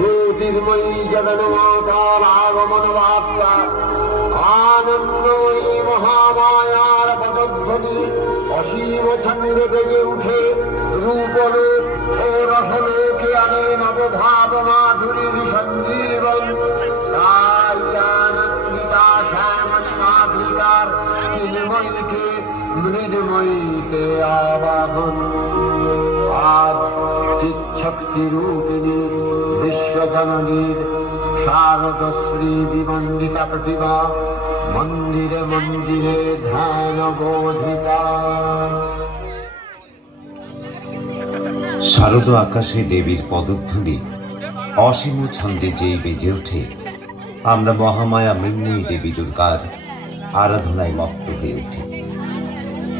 জ্যোতির্ময়ী জগন্মাতার আগমন বার্তা, আনন্দময়ী মহামায়ার পদধ্বনি অসীম ছন্দ বেগে উঠে রূপলোক ও রসলোকে আনে নবভাব মাধুরীর সঞ্জীবন। তাই আনন্দিতা শ্যামণী মাতৃকার চিন্ময়ীকে মৃদুময়ীতে আবাহন। আজ চিৎশক্তি রূপিণী বিশ্বজননীর শারদশ্রী বিমণ্ডিতা প্রতিভা মন্দিরে মন্দিরে ধ্যান বোধিতা। শারদ আকাশে দেবীর পদধ্বনি অসীম ছন্দে যেই বেজে ওঠে, আমরা মহামায়া মৃন্ময়ী দেবী দুর্গার আরাধনায় মত্ত হয়ে উঠি।